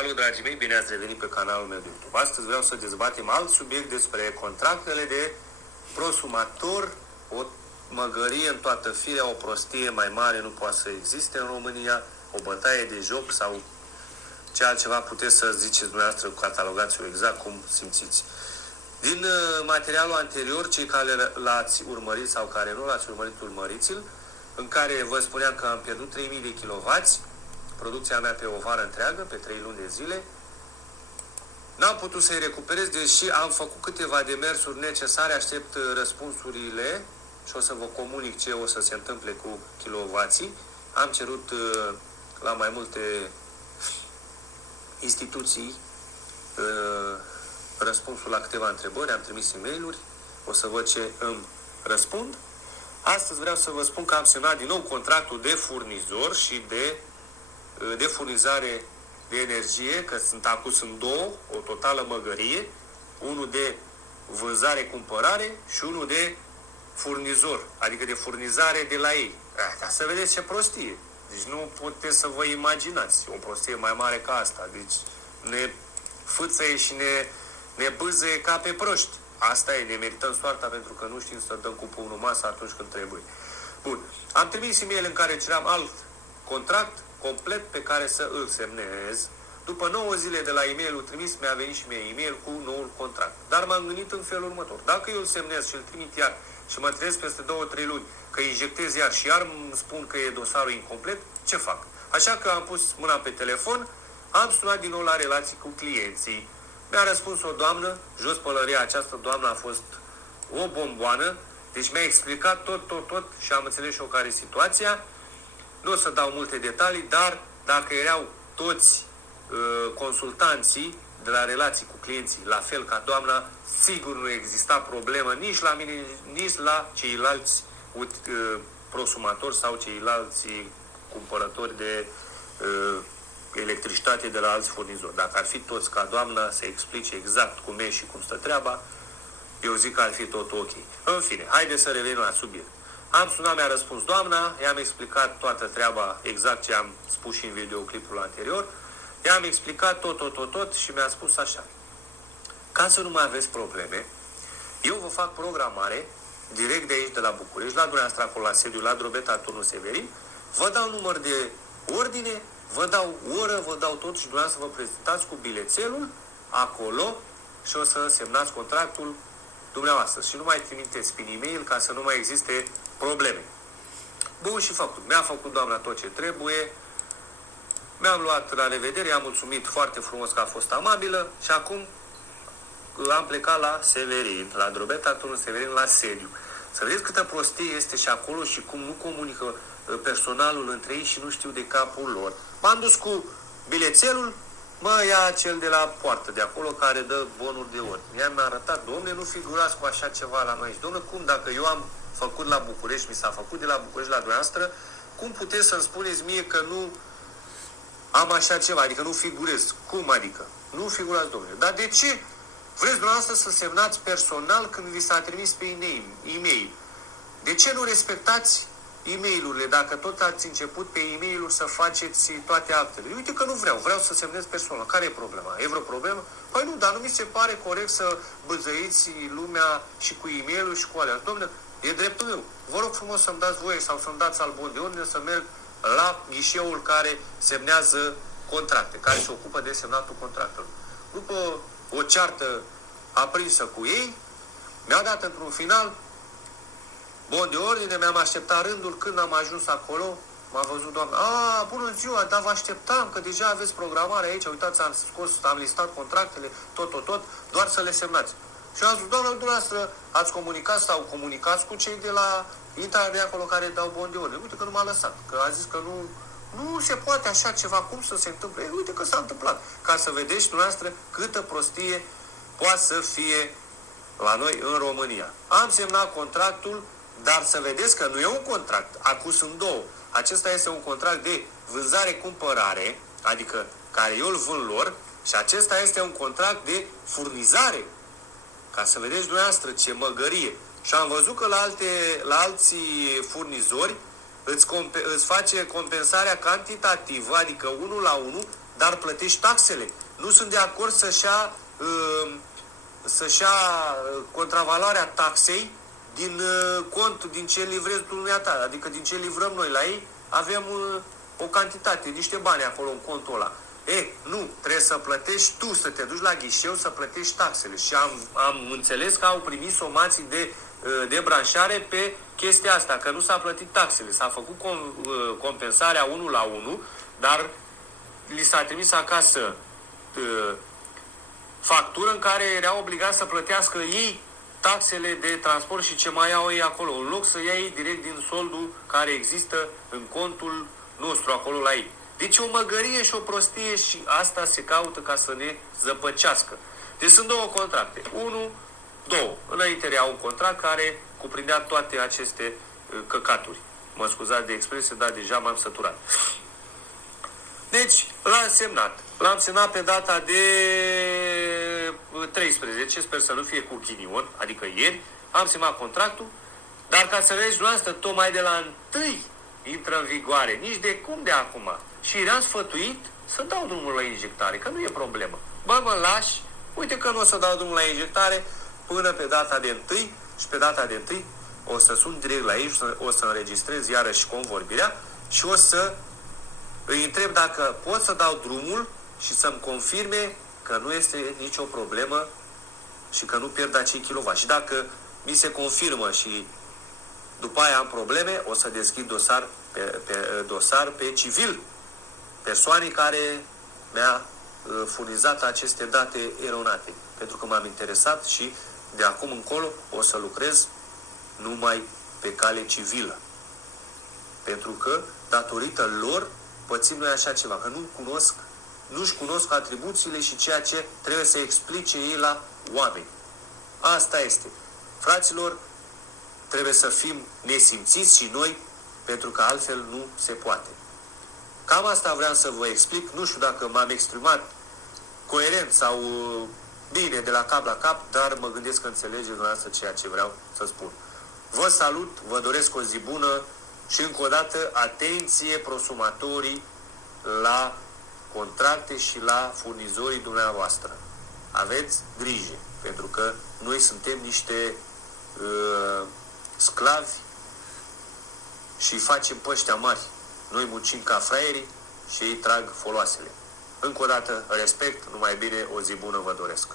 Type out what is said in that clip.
Salut, dragii mei, bine ați revenit pe canalul meu de YouTube. Astăzi vreau să dezbatem alt subiect despre contractele de prosumator, o măgărie în toată firea, o prostie mai mare nu poate să existe în România, o bătaie de joc sau ce altceva puteți să ziceți dumneavoastră, catalogați-o exact cum simțiți. Din materialul anterior, cei care l-ați urmărit sau care nu l-ați urmărit, urmăriți-l, în care vă spuneam că am pierdut 3000 de kW, producția mea pe o vară întreagă, pe 3 luni de zile. N-am putut să-i recuperez, deși am făcut câteva demersuri necesare, aștept răspunsurile și o să vă comunic ce o să se întâmple cu kilovații. Am cerut la mai multe instituții răspunsul la câteva întrebări, am trimis e-mail-uri, o să văd ce îmi răspund. Astăzi vreau să vă spun că am semnat din nou contractul de furnizor și de furnizare de energie, că sunt două, o totală măgărie, unul de vânzare-cumpărare și unul de furnizor, adică de furnizare de la ei. Ca să vedeți ce prostie. Deci nu puteți să vă imaginați o prostie mai mare ca asta. Deci ne fâțăie și ne bâzăie ca pe proști. Asta e, ne merităm soarta pentru că nu știm să dăm cu pumnul masă atunci când trebuie. Bun. Am trimis e-mail în care ceream alt contract complet pe care să îl semnez. După 9 zile de la e-mailul trimis, mi-a venit și mie e-mail cu noul contract. Dar m-am gândit în felul următor. Dacă eu îl semnez și îl trimit iar și mă trezesc peste 2-3 luni că injectez iar și iar îmi spun că e dosarul incomplet, ce fac? Așa că am pus mâna pe telefon, am sunat din nou la relații cu clienții. Mi-a răspuns o doamnă, jos pălăria, această doamnă a fost o bomboană, deci mi-a explicat tot și am înțeles și eu care e situația. Nu o să dau multe detalii, dar dacă erau toți consultanții de la relații cu clienții, la fel ca doamna, sigur nu exista problemă nici la mine, nici la ceilalți prosumatori sau ceilalți cumpărători de electricitate de la alți furnizori. Dacă ar fi toți ca doamna să explice exact cum e și cum stă treaba, eu zic că ar fi tot ok. În fine, haideți să revenim la subiect. Am sunat, mi-a răspuns doamna, i-am explicat toată treaba, exact ce am spus și în videoclipul anterior, i-am explicat tot și mi-a spus așa: ca să nu mai aveți probleme, eu vă fac programare direct de aici, de la București, la dumneavoastră acolo la sediu, la Drobeta, Turnul Severin, vă dau număr de ordine, vă dau oră, vă dau tot și dumneavoastră vă prezentați cu bilețelul acolo și o să semnați contractul dumneavoastră și nu mai trimiteți prin e-mail ca să nu mai existe probleme. Bun și făcut. Mi-a făcut doamna tot ce trebuie, mi-am luat la revedere, i-am mulțumit foarte frumos că a fost amabilă și acum am plecat la Severin, la Drobeta, Turnul Severin, la sediu. Să vedeți câtă prostie este și acolo și cum nu comunică personalul între ei și nu știu de capul lor. M-am dus cu bilețelul, mă ia cel de la poartă de acolo care dă bonuri de ordine. Mi-a arătat: domne, nu figurați cu așa ceva la noi. Domne, cum, dacă eu am făcut la București, mi s-a făcut de la București la dumneavoastră, cum puteți să-mi spuneți mie că nu am așa ceva, adică nu figurez? Cum adică? Nu figurați, domnule. Dar de ce vreți dumneavoastră să semnați personal când vi s-a trimis pe e-mail? De ce nu respectați e-mail-urile, dacă tot ați început pe e-mail-uri să faceți toate actele? Uite că nu vreau să semnez personal. Care e problema? E vreo problemă? Păi nu, dar nu mi se pare corect să băzăiți lumea și cu e-mail-ul și cu alea. Dom'le, e dreptul meu. Vă rog frumos să-mi dați voie sau să-mi dați albon de ordine să merg la ghișeul care semnează contracte, care se ocupă de semnatul contractelor. După o ceartă aprinsă cu ei, mi-a dat într-un final bon de ordine, mi-am așteptat rândul. Când am ajuns acolo, m-a văzut doamna: a, bună ziua, dar vă așteptam, că deja aveți programare aici, uitați, am listat contractele, tot, doar să le semnați. Și am zis: doamna, dumneavoastră ați comunicat sau comunicați cu cei de la intrarea de acolo care dau bon de ordine? Uite că nu m-a lăsat, că a zis că nu se poate așa ceva, cum să se întâmple? Uite că s-a întâmplat. Ca să vedeți dumneavoastră câtă prostie poate să fie la noi în România. Am semnat contractul, dar să vedeți că nu e un contract. Acum sunt două. Acesta este un contract de vânzare-cumpărare, adică care eu îl vând lor, și acesta este un contract de furnizare. Ca să vedeți dumneavoastră ce măgărie. Și am văzut că la alții furnizori îți face compensarea cantitativă, adică 1 la 1, dar plătești taxele. Nu sunt de acord să-și ia contravaloarea taxei din cont, din ce livrezi dumneata, adică din ce livrăm noi la ei, avem o cantitate, niște bani acolo în contul ăla. Nu, trebuie să plătești tu, să te duci la ghișeu să plătești taxele. Și am înțeles că au primit somații de debranșare pe chestia asta, că nu s-a plătit taxele. S-a făcut compensarea 1 la 1, dar li s-a trimis acasă factură în care erau obligați să plătească ei taxele de transport și ce mai au ei acolo, în loc să ia ei direct din soldul care există în contul nostru acolo la ei. Deci o măgărie și o prostie și asta se caută ca să ne zăpăcească. Deci sunt două contracte. Două. Înainte era un contract care cuprindea toate aceste căcaturi. Mă scuzați de expresie, dar deja m-am săturat. Deci, l-am semnat. L-am semnat pe data de 13, sper să nu fie cu ghinion, adică ieri. Am semnat contractul, dar ca să vezi noastră, tocmai de la 1 intră în vigoare, nici de cum de acum. Și eram sfătuit să dau drumul la injectare, că nu e problemă. Mă lași, uite că nu o să dau drumul la injectare până pe data de 1 și pe data de 1 o să sun direct la ei, o să înregistrez iarăși convorbirea și o să îi întreb dacă pot să dau drumul și să-mi confirme că nu este nicio problemă și că nu pierd acei kilowatt. Și dacă mi se confirmă și după aia am probleme, o să deschid dosar pe civil, persoanei care mi-a furnizat aceste date eronate. Pentru că m-am interesat și de acum încolo o să lucrez numai pe cale civilă. Pentru că, datorită lor, pățim noi așa ceva, că nu-și cunosc atribuțiile și ceea ce trebuie să explice ei la oameni. Asta este. Fraților, trebuie să fim nesimțiți și noi, pentru că altfel nu se poate. Cam asta vreau să vă explic. Nu știu dacă m-am exprimat coerent sau bine de la cap la cap, dar mă gândesc că înțelegeți dumneavoastră ceea ce vreau să spun. Vă salut, vă doresc o zi bună și încă o dată atenție prosumatorii la contracte și la furnizorii dumneavoastră. Aveți grijă, pentru că noi suntem niște sclavi și facem pe ăștia mari. Noi muncim ca fraierii și ei trag foloasele. Încă o dată, respect, numai bine, o zi bună vă doresc.